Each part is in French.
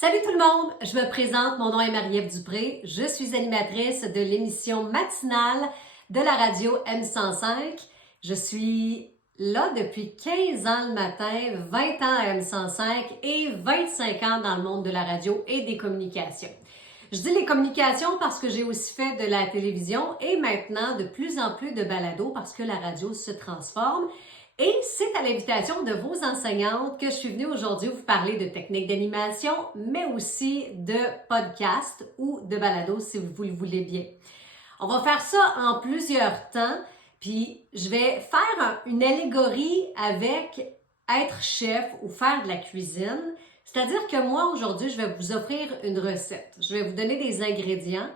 Salut tout le monde, je me présente, mon nom est Marie-Ève Dupré, je suis animatrice de l'émission matinale de la radio M105. Je suis là depuis 15 ans le matin, 20 ans à M105 et 25 ans dans le monde de la radio et des communications. Je dis les communications parce que j'ai aussi fait de la télévision et maintenant de plus en plus de balados parce que la radio se transforme. Et c'est à l'invitation de vos enseignantes que je suis venue aujourd'hui vous parler de techniques d'animation, mais aussi de podcast ou de balado si vous le voulez bien. On va faire ça en plusieurs temps, puis je vais faire une allégorie avec être chef ou faire de la cuisine. C'est-à-dire que moi, aujourd'hui, je vais vous offrir une recette. Je vais vous donner des ingrédients.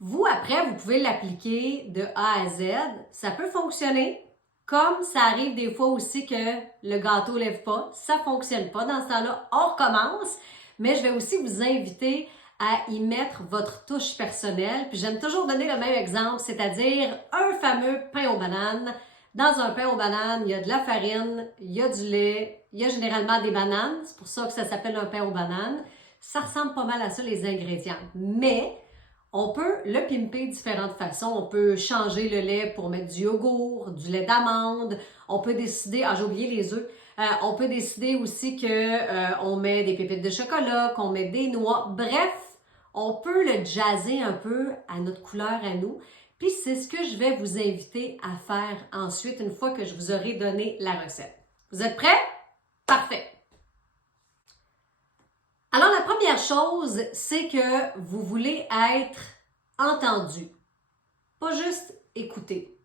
Vous, après, vous pouvez l'appliquer de A à Z. Ça peut fonctionner. Comme ça arrive des fois aussi que le gâteau ne lève pas, ça ne fonctionne pas. Dans ce temps-là, on recommence. Mais je vais aussi vous inviter à y mettre votre touche personnelle. Puis j'aime toujours donner le même exemple, c'est-à-dire un fameux pain aux bananes. Dans un pain aux bananes, il y a de la farine, il y a du lait, il y a généralement des bananes. C'est pour ça que ça s'appelle un pain aux bananes. Ça ressemble pas mal à ça, les ingrédients. Mais on peut le pimper de différentes façons. On peut changer le lait pour mettre du yogourt, du lait d'amande. On peut décider, j'ai oublié les œufs. On peut décider aussi qu'on met des pépites de chocolat, qu'on met des noix. Bref, on peut le jazzer un peu à notre couleur à nous. Puis c'est ce que je vais vous inviter à faire ensuite, une fois que je vous aurai donné la recette. Vous êtes prêts? Parfait! Alors, la première chose, c'est que vous voulez être entendu, pas juste écouté.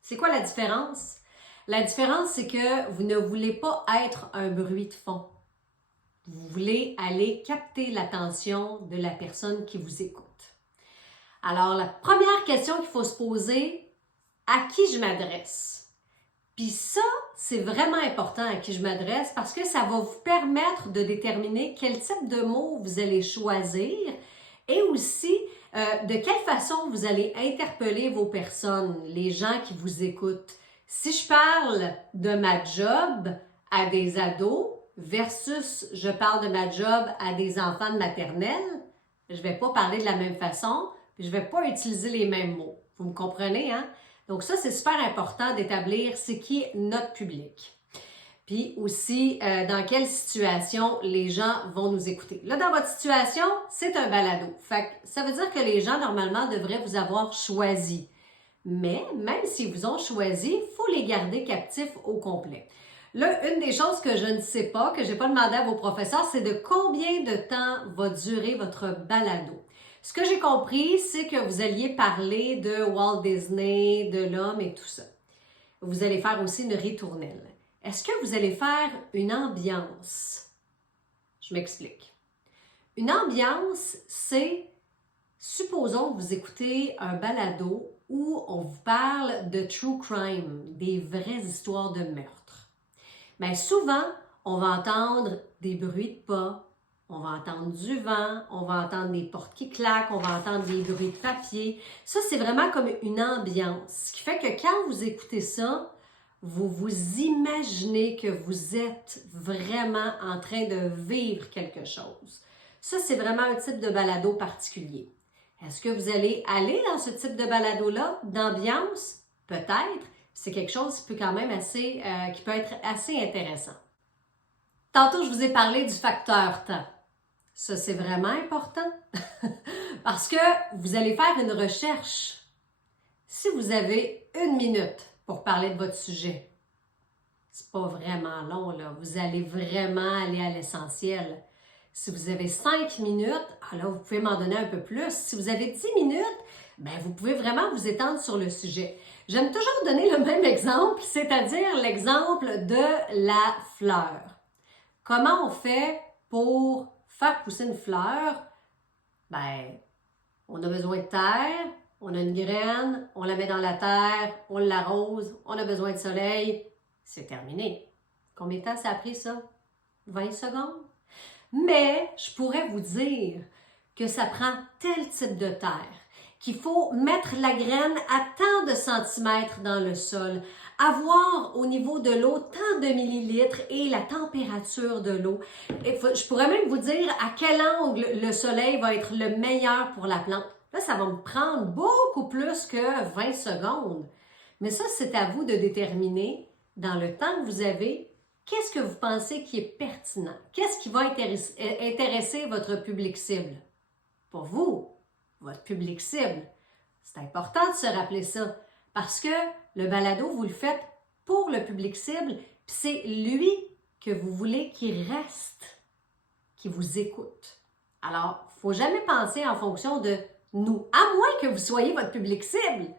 C'est quoi la différence? La différence, c'est que vous ne voulez pas être un bruit de fond. Vous voulez aller capter l'attention de la personne qui vous écoute. Alors, la première question qu'il faut se poser, à qui je m'adresse? Puis ça, c'est vraiment important à qui je m'adresse parce que ça va vous permettre de déterminer quel type de mots vous allez choisir et aussi de quelle façon vous allez interpeller vos personnes, les gens qui vous écoutent. Si je parle de ma job à des ados versus je parle de ma job à des enfants de maternelle, je ne vais pas parler de la même façon, puis je ne vais pas utiliser les mêmes mots. Vous me comprenez, hein? Donc ça, c'est super important d'établir c'est qui est notre public. Puis aussi, dans quelle situation les gens vont nous écouter. Là, dans votre situation, c'est un balado. Fait que ça veut dire que les gens, normalement, devraient vous avoir choisi. Mais même s'ils vous ont choisi, il faut les garder captifs au complet. Là, une des choses que je ne sais pas, que je n'ai pas demandé à vos professeurs, c'est de combien de temps va durer votre balado. Ce que j'ai compris, c'est que vous alliez parler de Walt Disney, de l'homme et tout ça. Vous allez faire aussi une ritournelle. Est-ce que vous allez faire une ambiance? Je m'explique. Une ambiance, c'est, supposons que vous écoutez un balado où on vous parle de true crime, des vraies histoires de meurtre. Bien, souvent, on va entendre des bruits de pas, on va entendre du vent, on va entendre des portes qui claquent, on va entendre des bruits de papier. Ça, c'est vraiment comme une ambiance. Ce qui fait que quand vous écoutez ça, vous vous imaginez que vous êtes vraiment en train de vivre quelque chose. Ça, c'est vraiment un type de balado particulier. Est-ce que vous allez aller dans ce type de balado-là, d'ambiance? Peut-être. C'est quelque chose qui peut quand même qui peut être assez intéressant. Tantôt, je vous ai parlé du facteur temps. Ça, c'est vraiment important parce que vous allez faire une recherche. Si vous avez 1 minute pour parler de votre sujet, c'est pas vraiment long, là. Vous allez vraiment aller à l'essentiel. Si vous avez 5 minutes, alors vous pouvez m'en donner un peu plus. Si vous avez 10 minutes, bien, vous pouvez vraiment vous étendre sur le sujet. J'aime toujours donner le même exemple, c'est-à-dire l'exemple de la fleur. Comment on fait pour faire pousser une fleur? Bien, on a besoin de terre, on a une graine, on la met dans la terre, on l'arrose, on a besoin de soleil. C'est terminé. Combien de temps ça a pris ça? 20 secondes? Mais je pourrais vous dire que ça prend tel type de terre, qu'il faut mettre la graine à tant de centimètres dans le sol, avoir au niveau de l'eau tant de millilitres et la température de l'eau. Je pourrais même vous dire à quel angle le soleil va être le meilleur pour la plante. Là, ça va me prendre beaucoup plus que 20 secondes. Mais ça, c'est à vous de déterminer dans le temps que vous avez, qu'est-ce que vous pensez qui est pertinent? Qu'est-ce qui va intéresser votre public cible? Pour vous, votre public cible. C'est important de se rappeler ça parce que le balado, vous le faites pour le public cible, puis c'est lui que vous voulez qu'il reste, qu'il vous écoute. Alors, il ne faut jamais penser en fonction de nous, à moins que vous soyez votre public cible.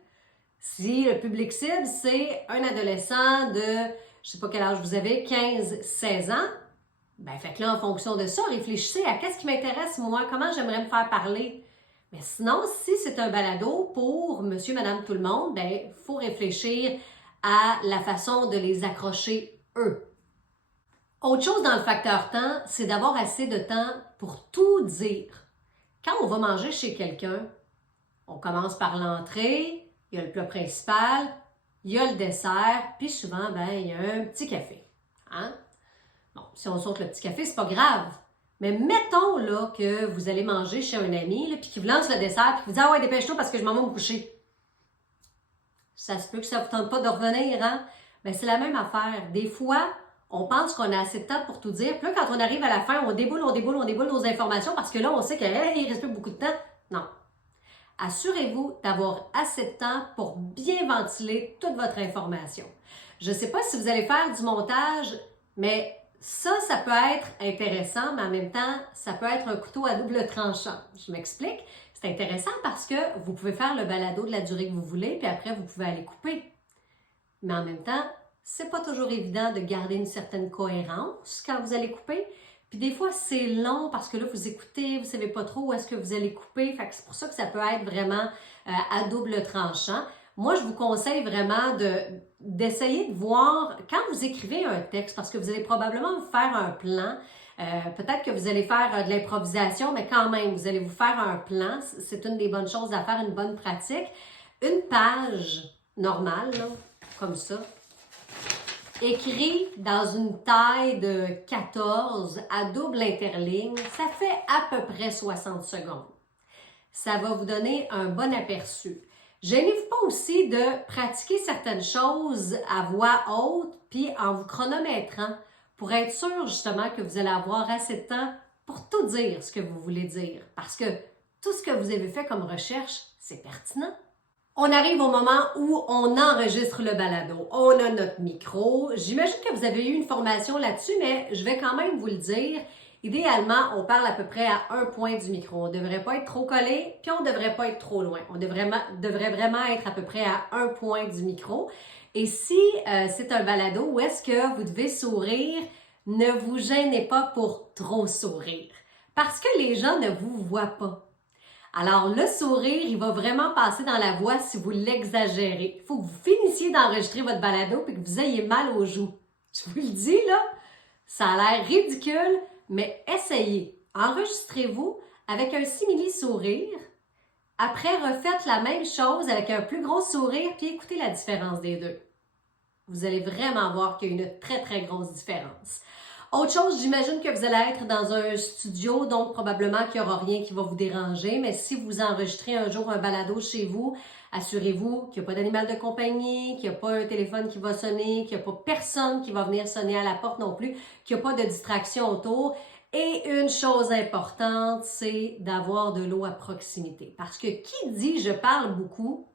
Si le public cible, c'est un adolescent de, je ne sais pas quel âge vous avez, 15-16 ans, ben faites là en fonction de ça, réfléchissez à qu'est-ce qui m'intéresse moi, comment j'aimerais me faire parler. Mais sinon, si c'est un balado pour monsieur, madame, tout le monde, ben il faut réfléchir à la façon de les accrocher eux. Autre chose dans le facteur temps, c'est d'avoir assez de temps pour tout dire. Quand on va manger chez quelqu'un, on commence par l'entrée, il y a le plat principal, il y a le dessert, puis souvent, ben, il y a un petit café. Hein? Bon, si on saute le petit café, c'est pas grave. Mais mettons là que vous allez manger chez un ami, là, puis qu'il vous lance le dessert, puis qu'il vous dit « Ah ouais, dépêche-toi parce que je m'en vais me coucher. » Ça se peut que ça ne vous tente pas de revenir, hein? Bien, c'est la même affaire. Des fois, on pense qu'on a assez de temps pour tout dire, puis là, quand on arrive à la fin, on déboule nos informations parce que là, on sait qu'il ne reste plus beaucoup de temps. Non. Assurez-vous d'avoir assez de temps pour bien ventiler toute votre information. Je ne sais pas si vous allez faire du montage, mais ça peut être intéressant, mais en même temps, ça peut être un couteau à double tranchant. Je m'explique. C'est intéressant parce que vous pouvez faire le balado de la durée que vous voulez, puis après, vous pouvez aller couper. Mais en même temps, c'est pas toujours évident de garder une certaine cohérence quand vous allez couper. Puis des fois, c'est long parce que là, vous écoutez, vous ne savez pas trop où est-ce que vous allez couper. Fait que c'est pour ça que ça peut être vraiment à double tranchant. Moi, je vous conseille vraiment d'essayer de voir, quand vous écrivez un texte, parce que vous allez probablement vous faire un plan, peut-être que vous allez faire de l'improvisation, mais quand même, vous allez vous faire un plan. C'est une des bonnes choses à faire, une bonne pratique. Une page normale, là, comme ça, écrit dans une taille de 14 à double interligne, ça fait à peu près 60 secondes. Ça va vous donner un bon aperçu. Gênez-vous pas aussi de pratiquer certaines choses à voix haute puis en vous chronométrant pour être sûr justement que vous allez avoir assez de temps pour tout dire ce que vous voulez dire. Parce que tout ce que vous avez fait comme recherche, c'est pertinent. On arrive au moment où on enregistre le balado. On a notre micro. J'imagine que vous avez eu une formation là-dessus, mais je vais quand même vous le dire. Idéalement, on parle à peu près à un point du micro. On ne devrait pas être trop collé, puis on ne devrait pas être trop loin. On devrait vraiment être à peu près à un point du micro. Et si c'est un balado où est-ce que vous devez sourire, ne vous gênez pas pour trop sourire. Parce que les gens ne vous voient pas. Alors, le sourire, il va vraiment passer dans la voix si vous l'exagérez. Il faut que vous finissiez d'enregistrer votre balado et que vous ayez mal aux joues. Je vous le dis, là, ça a l'air ridicule, mais essayez. Enregistrez-vous avec un simili-sourire. Après, refaites la même chose avec un plus gros sourire, puis écoutez la différence des deux. Vous allez vraiment voir qu'il y a une très, très grosse différence. Autre chose, j'imagine que vous allez être dans un studio, donc probablement qu'il n'y aura rien qui va vous déranger, mais si vous enregistrez un jour un balado chez vous, assurez-vous qu'il n'y a pas d'animal de compagnie, qu'il n'y a pas un téléphone qui va sonner, qu'il n'y a pas personne qui va venir sonner à la porte non plus, qu'il n'y a pas de distraction autour. Et une chose importante, c'est d'avoir de l'eau à proximité. Parce que qui dit « je parle beaucoup »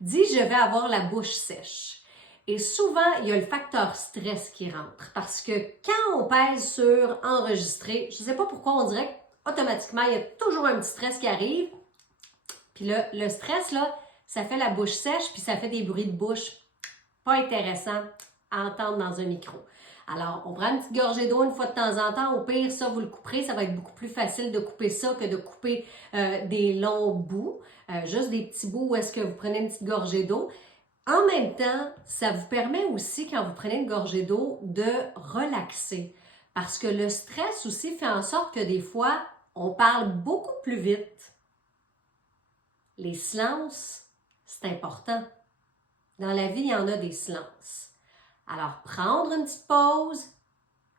dit « je vais avoir la bouche sèche ». Et souvent, il y a le facteur stress qui rentre parce que quand on pèse sur enregistrer, je ne sais pas pourquoi on dirait qu'automatiquement, il y a toujours un petit stress qui arrive. Puis là, le stress, là, ça fait la bouche sèche puis ça fait des bruits de bouche pas intéressants à entendre dans un micro. Alors, on prend une petite gorgée d'eau une fois de temps en temps. Au pire, ça, vous le couperez. Ça va être beaucoup plus facile de couper ça que de couper des longs bouts. Juste des petits bouts où est-ce que vous prenez une petite gorgée d'eau. En même temps, ça vous permet aussi, quand vous prenez une gorgée d'eau, de relaxer. Parce que le stress aussi fait en sorte que des fois, on parle beaucoup plus vite. Les silences, c'est important. Dans la vie, il y en a des silences. Alors, prendre une petite pause,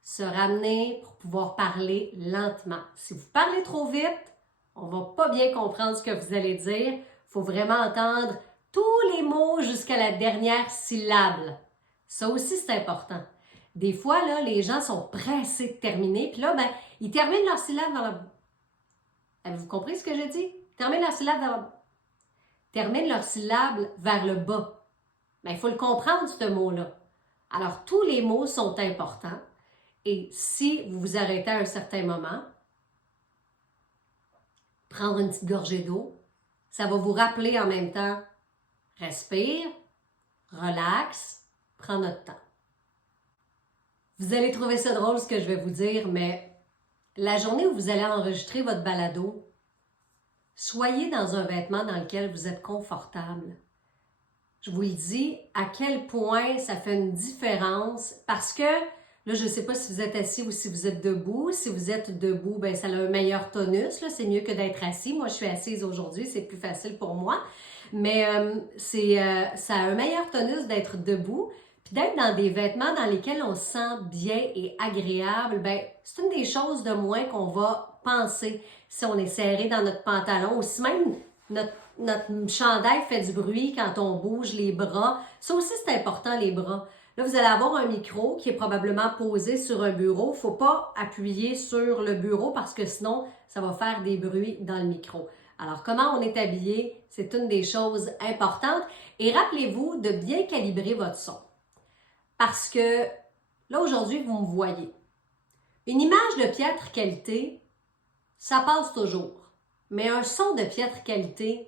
se ramener pour pouvoir parler lentement. Si vous parlez trop vite, on ne va pas bien comprendre ce que vous allez dire. Il faut vraiment entendre tous les mots jusqu'à la dernière syllabe. Ça aussi, c'est important. Des fois, là, les gens sont pressés de terminer, puis là, ben, ils terminent leur syllabe dans la... Avez-vous compris ce que j'ai dit? Terminent leur syllabe vers le bas. Mais il faut le comprendre, ce mot-là. Alors, tous les mots sont importants. Et si vous vous arrêtez à un certain moment, prendre une petite gorgée d'eau, ça va vous rappeler en même temps, respire, relax, prends notre temps. Vous allez trouver ça drôle ce que je vais vous dire, mais la journée où vous allez enregistrer votre balado, soyez dans un vêtement dans lequel vous êtes confortable. Je vous le dis, à quel point ça fait une différence parce que, là, je ne sais pas si vous êtes assis ou si vous êtes debout. Si vous êtes debout, bien, ça a un meilleur tonus, là, c'est mieux que d'être assis. Moi, je suis assise aujourd'hui, c'est plus facile pour moi. Mais ça a un meilleur tonus d'être debout. Puis d'être dans des vêtements dans lesquels on se sent bien et agréable, bien, c'est une des choses de moins qu'on va penser si on est serré dans notre pantalon ou si même notre chandail fait du bruit quand on bouge les bras. Ça aussi, c'est important, les bras. Là, vous allez avoir un micro qui est probablement posé sur un bureau. Il ne faut pas appuyer sur le bureau parce que sinon, ça va faire des bruits dans le micro. Alors, comment on est habillé, c'est une des choses importantes. Et rappelez-vous de bien calibrer votre son. Parce que là, aujourd'hui, vous me voyez. Une image de piètre qualité, ça passe toujours. Mais un son de piètre qualité,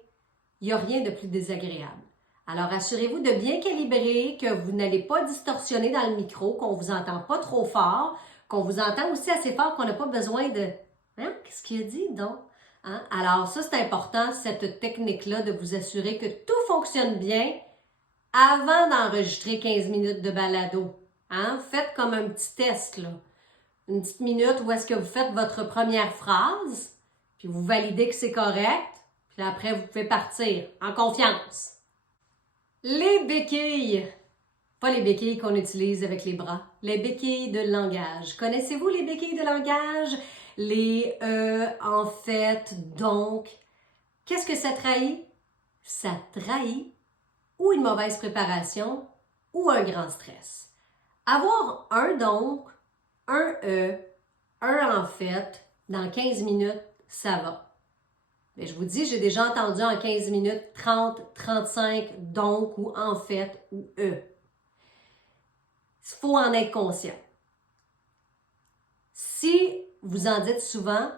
il n'y a rien de plus désagréable. Alors, assurez-vous de bien calibrer, que vous n'allez pas distorsionner dans le micro, qu'on ne vous entend pas trop fort, qu'on vous entend aussi assez fort qu'on n'a pas besoin de... Hein? Qu'est-ce qu'il a dit, donc? Hein? Alors, ça, c'est important, cette technique-là, de vous assurer que tout fonctionne bien avant d'enregistrer 15 minutes de balado. Hein? Faites comme un petit test, là. Une petite minute où est-ce que vous faites votre première phrase, puis vous validez que c'est correct, puis après, vous pouvez partir en confiance. Les béquilles. Pas les béquilles qu'on utilise avec les bras. Les béquilles de langage. Connaissez-vous les béquilles de langage? Les en fait, donc. Qu'est-ce que ça trahit? Ça trahit ou une mauvaise préparation ou un grand stress. Avoir un donc, un un en fait, dans 15 minutes, ça va. Mais je vous dis, j'ai déjà entendu en 15 minutes 30, 35 donc ou en fait ou Il faut en être conscient. Si vous en dites souvent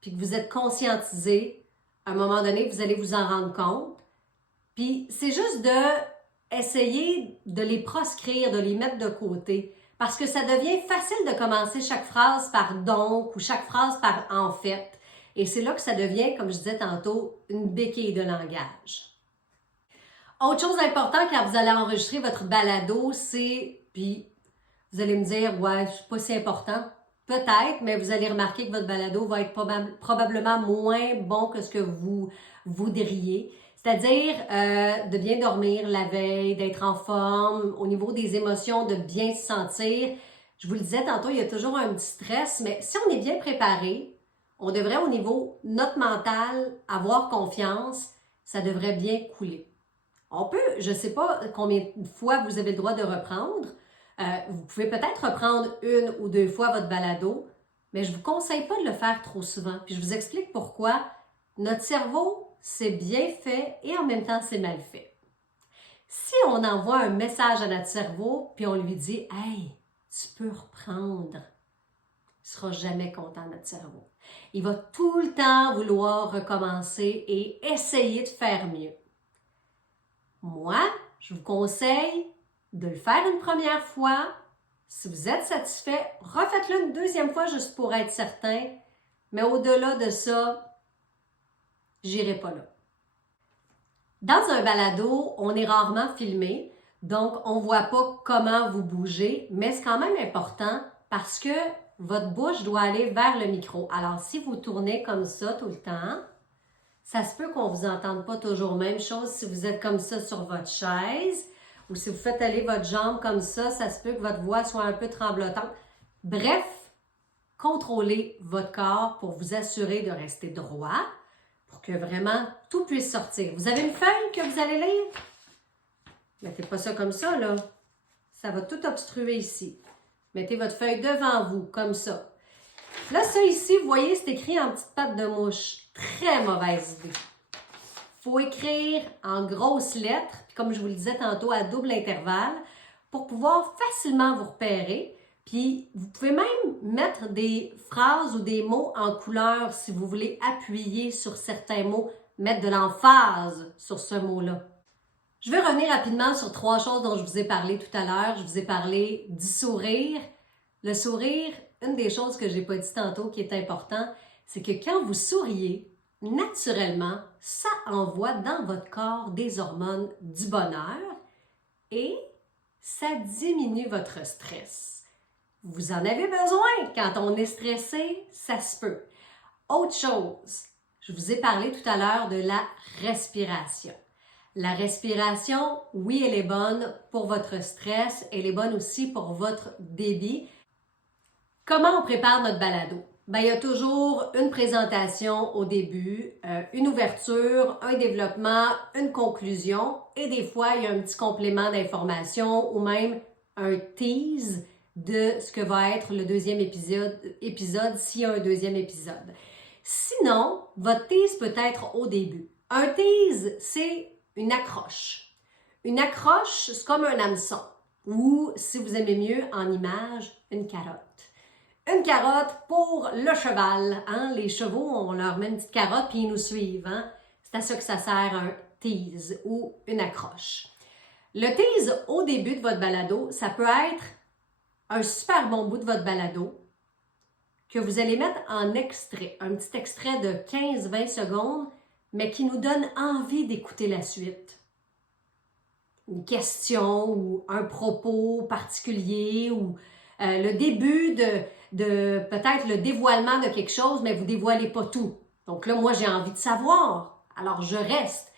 puis que vous êtes conscientisé, à un moment donné, vous allez vous en rendre compte. Puis c'est juste de essayer de les proscrire, de les mettre de côté. Parce que ça devient facile de commencer chaque phrase par donc ou chaque phrase par en fait. Et c'est là que ça devient, comme je disais tantôt, une béquille de langage. Autre chose importante quand vous allez enregistrer votre balado, c'est, puis vous allez me dire, ouais, c'est pas si important. Peut-être, mais vous allez remarquer que votre balado va être probablement moins bon que ce que vous voudriez. C'est-à-dire de bien dormir la veille, d'être en forme, au niveau des émotions, de bien se sentir. Je vous le disais tantôt, il y a toujours un petit stress, mais si on est bien préparé, on devrait au niveau notre mental avoir confiance, ça devrait bien couler. On peut, je ne sais pas combien de fois vous avez le droit de reprendre. Vous pouvez peut-être reprendre une ou deux fois votre balado, mais je ne vous conseille pas de le faire trop souvent. Puis je vous explique pourquoi. Notre cerveau, c'est bien fait et en même temps, c'est mal fait. Si on envoie un message à notre cerveau puis on lui dit « Hey, tu peux reprendre », il ne sera jamais content, notre cerveau. Il va tout le temps vouloir recommencer et essayer de faire mieux. Moi, je vous conseille de le faire une première fois. Si vous êtes satisfait, refaites-le une deuxième fois juste pour être certain. Mais au-delà de ça, j'irai pas là. Dans un balado, on est rarement filmé, donc on ne voit pas comment vous bougez, mais c'est quand même important parce que votre bouche doit aller vers le micro. Alors, si vous tournez comme ça tout le temps, ça se peut qu'on ne vous entende pas toujours. Même chose si vous êtes comme ça sur votre chaise ou si vous faites aller votre jambe comme ça se peut que votre voix soit un peu tremblotante. Bref, contrôlez votre corps pour vous assurer de rester droit, pour que vraiment tout puisse sortir. Vous avez une feuille que vous allez lire? Mettez pas ça comme ça, là. Ça va tout obstruer ici. Mettez votre feuille devant vous, comme ça. Là, ça ici, vous voyez, c'est écrit en petites pattes de mouche. Très mauvaise idée. Il faut écrire en grosses lettres, puis comme je vous le disais tantôt, à double intervalle, pour pouvoir facilement vous repérer. Puis, vous pouvez même mettre des phrases ou des mots en couleur si vous voulez appuyer sur certains mots, mettre de l'emphase sur ce mot-là. Je vais revenir rapidement sur 3 choses dont je vous ai parlé tout à l'heure. Je vous ai parlé du sourire. Le sourire, une des choses que je n'ai pas dit tantôt qui est important, c'est que quand vous souriez, naturellement, ça envoie dans votre corps des hormones du bonheur et ça diminue votre stress. Vous en avez besoin. Quand on est stressé, ça se peut. Autre chose, je vous ai parlé tout à l'heure de la respiration. La respiration, oui, elle est bonne pour votre stress, elle est bonne aussi pour votre débit. Comment on prépare notre balado? Ben, il y a toujours une présentation au début, une ouverture, un développement, une conclusion et des fois, il y a un petit complément d'information ou même un tease de ce que va être le deuxième épisode s'il y a un deuxième épisode. Sinon, votre tease peut être au début. Un tease, c'est une accroche. Une accroche, c'est comme un hameçon ou, si vous aimez mieux en image, une carotte. Une carotte pour le cheval. Hein? Les chevaux, on leur met une petite carotte puis ils nous suivent. Hein? C'est à ça que ça sert un tease ou une accroche. Le tease au début de votre balado, ça peut être un super bon bout de votre balado que vous allez mettre en extrait. Un petit extrait de 15-20 secondes, mais qui nous donne envie d'écouter la suite. Une question ou un propos particulier ou le début de peut-être le dévoilement de quelque chose, mais vous ne dévoilez pas tout. Donc là, moi, j'ai envie de savoir. Alors, je reste.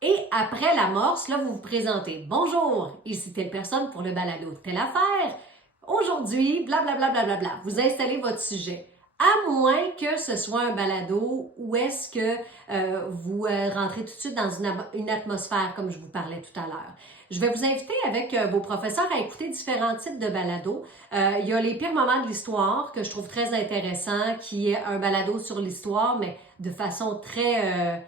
Et après l'amorce, là, vous vous présentez. Bonjour, ici telle personne pour le balado de telle affaire. Aujourd'hui, blablabla, blablabla. Vous installez votre sujet. À moins que ce soit un balado où est-ce que vous rentrez tout de suite dans une atmosphère, comme je vous parlais tout à l'heure. Je vais vous inviter avec vos professeurs à écouter différents types de balados. Il y a les pires moments de l'histoire que je trouve très intéressant, qui est un balado sur l'histoire, mais de façon très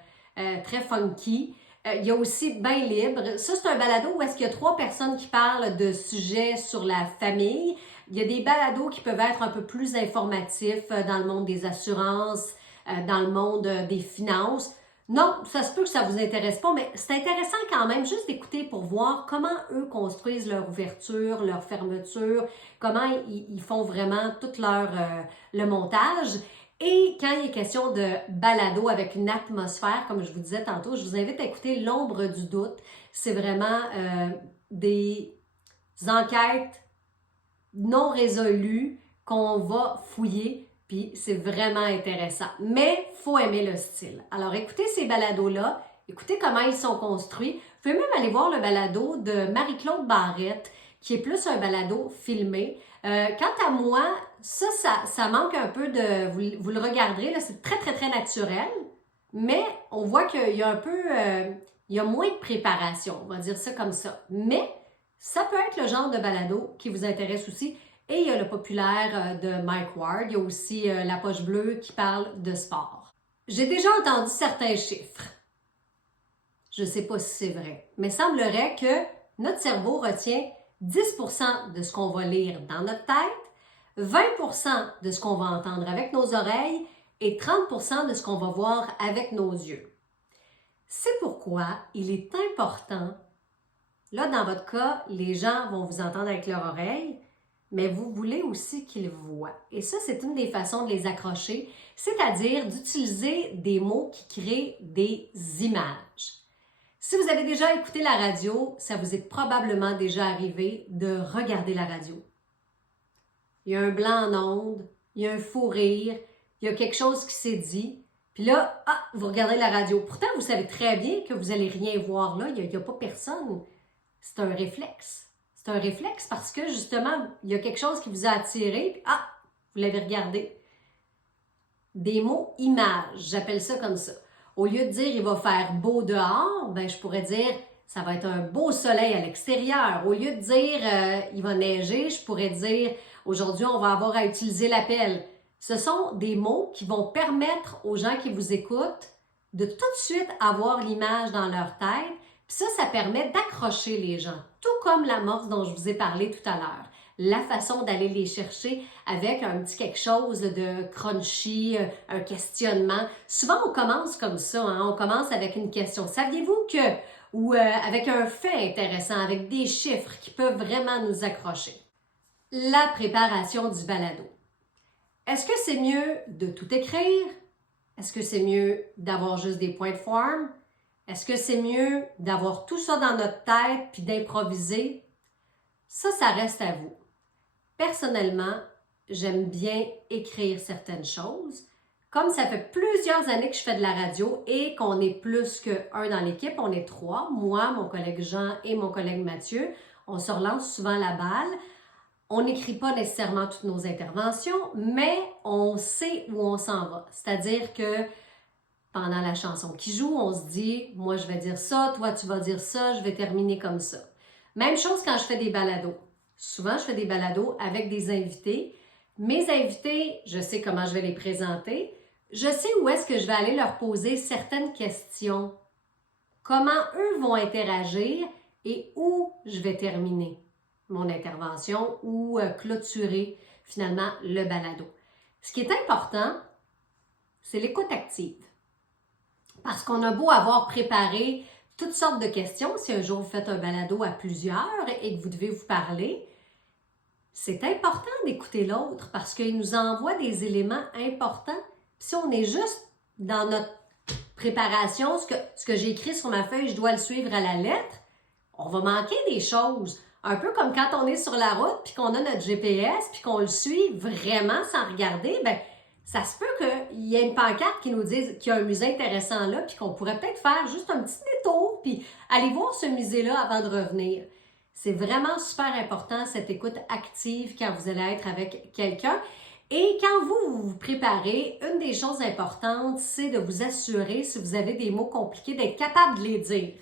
funky. Il y a aussi Bain libre. Ça, c'est un balado où est-ce qu'il y a 3 personnes qui parlent de sujets sur la famille. Il y a des balados qui peuvent être un peu plus informatifs dans le monde des assurances, dans le monde des finances. Non, ça se peut que ça vous intéresse pas, mais c'est intéressant quand même juste d'écouter pour voir comment eux construisent leur ouverture, leur fermeture, comment ils font vraiment tout le montage. Et quand il est question de balado avec une atmosphère, comme je vous disais tantôt, je vous invite à écouter L'ombre du doute. C'est vraiment des enquêtes non résolues qu'on va fouiller, puis c'est vraiment intéressant. Mais il faut aimer le style. Alors écoutez ces balados-là, écoutez comment ils sont construits. Vous pouvez même aller voir le balado de Marie-Claude Barrette, qui est plus un balado filmé. Quant à moi, ça manque un peu de... Vous le regarderez, là, c'est très, très, très naturel, mais on voit qu'il y a un peu... il y a moins de préparation, on va dire ça comme ça. Mais ça peut être le genre de balado qui vous intéresse aussi. Et il y a le populaire de Mike Ward. Il y a aussi La Poche Bleue qui parle de sport. J'ai déjà entendu certains chiffres. Je ne sais pas si c'est vrai, mais il semblerait que notre cerveau retient 10% de ce qu'on va lire dans notre tête, 20% de ce qu'on va entendre avec nos oreilles et 30% de ce qu'on va voir avec nos yeux. C'est pourquoi il est important, là dans votre cas, les gens vont vous entendre avec leur oreille, mais vous voulez aussi qu'ils voient. Et ça, c'est une des façons de les accrocher, c'est-à-dire d'utiliser des mots qui créent des images. Si vous avez déjà écouté la radio, ça vous est probablement déjà arrivé de regarder la radio. Il y a un blanc en ondes, il y a un fou rire, il y a quelque chose qui s'est dit, puis là, vous regardez la radio. Pourtant, vous savez très bien que vous n'allez rien voir là, il n'y a pas personne. c'est un réflexe. C'est un réflexe parce que justement, il y a quelque chose qui vous a attiré, puis ah, vous l'avez regardé. Des mots images, j'appelle ça comme ça. Au lieu de dire il va faire beau dehors, ben je pourrais dire ça va être un beau soleil à l'extérieur. Au lieu de dire il va neiger, je pourrais dire aujourd'hui on va avoir à utiliser la pelle. Ce sont des mots qui vont permettre aux gens qui vous écoutent de tout de suite avoir l'image dans leur tête. Puis ça permet d'accrocher les gens, tout comme l'amorce dont je vous ai parlé tout à l'heure. La façon d'aller les chercher avec un petit quelque chose de crunchy, un questionnement. Souvent, on commence comme ça, hein? On commence avec une question. Saviez-vous que? Ou avec un fait intéressant, avec des chiffres qui peuvent vraiment nous accrocher. La préparation du balado. Est-ce que c'est mieux de tout écrire? Est-ce que c'est mieux d'avoir juste des points de forme? Est-ce que c'est mieux d'avoir tout ça dans notre tête puis d'improviser? Ça reste à vous. Personnellement, j'aime bien écrire certaines choses. Comme ça fait plusieurs années que je fais de la radio et qu'on est plus qu'un dans l'équipe, on est 3, moi, mon collègue Jean et mon collègue Mathieu, on se relance souvent la balle. On n'écrit pas nécessairement toutes nos interventions, mais on sait où on s'en va. C'est-à-dire que pendant la chanson qui joue, on se dit « moi je vais dire ça, toi tu vas dire ça, je vais terminer comme ça ». Même chose quand je fais des balados. Souvent, je fais des balados avec des invités. Mes invités, je sais comment je vais les présenter. Je sais où est-ce que je vais aller leur poser certaines questions. Comment eux vont interagir et où je vais terminer mon intervention ou clôturer finalement le balado. Ce qui est important, c'est l'écoute active. Parce qu'on a beau avoir préparé toutes sortes de questions, si un jour vous faites un balado à plusieurs et que vous devez vous parler, c'est important d'écouter l'autre parce qu'il nous envoie des éléments importants. Puis si on est juste dans notre préparation, ce que j'ai écrit sur ma feuille, je dois le suivre à la lettre, on va manquer des choses. Un peu comme quand on est sur la route puis qu'on a notre GPS puis qu'on le suit vraiment sans regarder, ben ça se peut qu'il y ait une pancarte qui nous dise qu'il y a un musée intéressant là puis qu'on pourrait peut-être faire juste un petit détour puis aller voir ce musée-là avant de revenir. C'est vraiment super important, cette écoute active quand vous allez être avec quelqu'un. Et quand vous vous préparez, une des choses importantes, c'est de vous assurer, si vous avez des mots compliqués, d'être capable de les dire.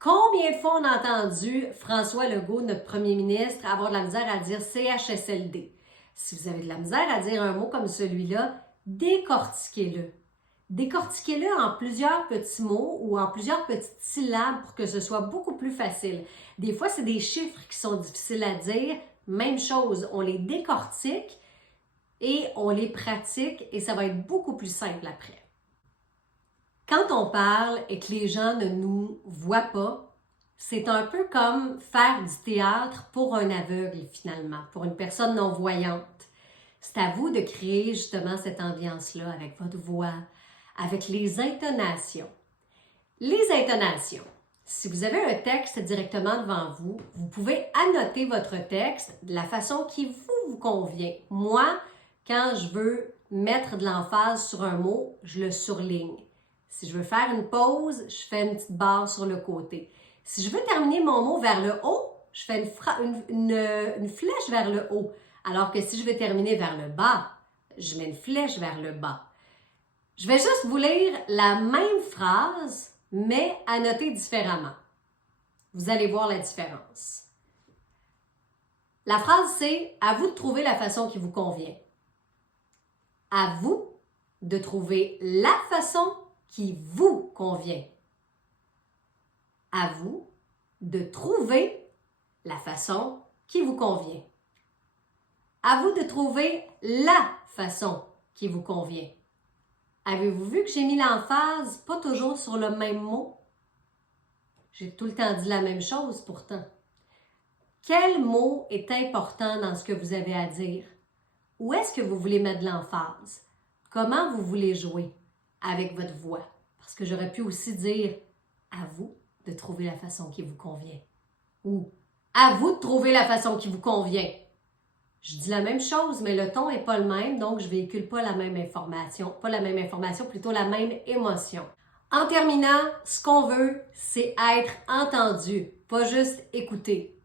Combien de fois on a entendu François Legault, notre premier ministre, avoir de la misère à dire CHSLD? Si vous avez de la misère à dire un mot comme celui-là, décortiquez-le. Décortiquez-le en plusieurs petits mots ou en plusieurs petites syllabes pour que ce soit beaucoup plus facile. Des fois, c'est des chiffres qui sont difficiles à dire. Même chose, on les décortique et on les pratique et ça va être beaucoup plus simple après. Quand on parle et que les gens ne nous voient pas, c'est un peu comme faire du théâtre pour un aveugle finalement, pour une personne non-voyante. C'est à vous de créer justement cette ambiance-là avec votre voix, avec les intonations. Les intonations. Si vous avez un texte directement devant vous, vous pouvez annoter votre texte de la façon qui vous convient. Moi, quand je veux mettre de l'emphase sur un mot, je le surligne. Si je veux faire une pause, je fais une petite barre sur le côté. Si je veux terminer mon mot vers le haut, je fais une flèche vers le haut. Alors que si je veux terminer vers le bas, je mets une flèche vers le bas. Je vais juste vous lire la même phrase, mais annotée différemment. Vous allez voir la différence. La phrase, c'est « À vous de trouver la façon qui vous convient ». À vous de trouver la façon qui vous convient. À vous de trouver la façon qui vous convient. À vous de trouver la façon qui vous convient. Avez-vous vu que j'ai mis l'emphase pas toujours sur le même mot? J'ai tout le temps dit la même chose pourtant. Quel mot est important dans ce que vous avez à dire? Où est-ce que vous voulez mettre de l'emphase? Comment vous voulez jouer avec votre voix? Parce que j'aurais pu aussi dire à vous de trouver la façon qui vous convient. Ou à vous de trouver la façon qui vous convient. Je dis la même chose, mais le ton n'est pas le même, donc je ne véhicule pas la même information. Pas la même information, plutôt la même émotion. En terminant, ce qu'on veut, c'est être entendu. pas juste écouter.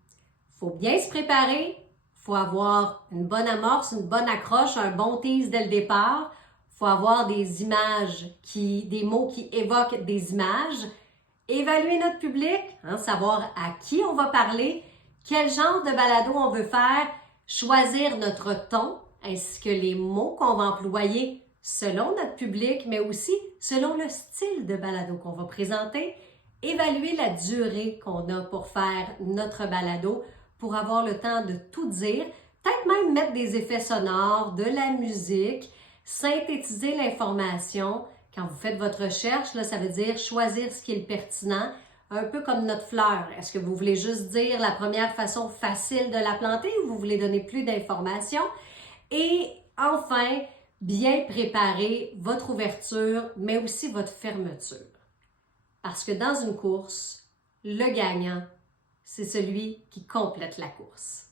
Il faut bien se préparer, il faut avoir une bonne amorce, une bonne accroche, un bon tease dès le départ. Il faut avoir des images, des mots qui évoquent des images. Évaluer notre public, savoir à qui on va parler, quel genre de balado on veut faire, choisir notre ton ainsi que les mots qu'on va employer selon notre public, mais aussi selon le style de balado qu'on va présenter. Évaluer la durée qu'on a pour faire notre balado pour avoir le temps de tout dire, peut-être même mettre des effets sonores, de la musique, synthétiser l'information. Quand vous faites votre recherche, là, ça veut dire choisir ce qui est le pertinent, un peu comme notre fleur. Est-ce que vous voulez juste dire la première façon facile de la planter ou vous voulez donner plus d'informations? Et enfin, bien préparer votre ouverture, mais aussi votre fermeture. Parce que dans une course, le gagnant, c'est celui qui complète la course.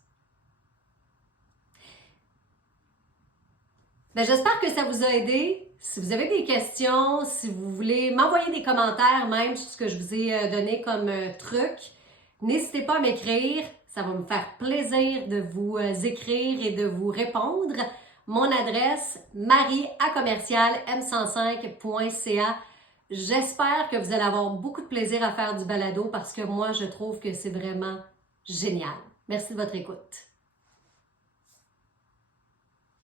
J'espère que ça vous a aidé. Si vous avez des questions, si vous voulez m'envoyer des commentaires même sur ce que je vous ai donné comme truc, n'hésitez pas à m'écrire. Ça va me faire plaisir de vous écrire et de vous répondre. Mon adresse, marie@m105.ca. J'espère que vous allez avoir beaucoup de plaisir à faire du balado parce que moi, je trouve que c'est vraiment génial. Merci de votre écoute.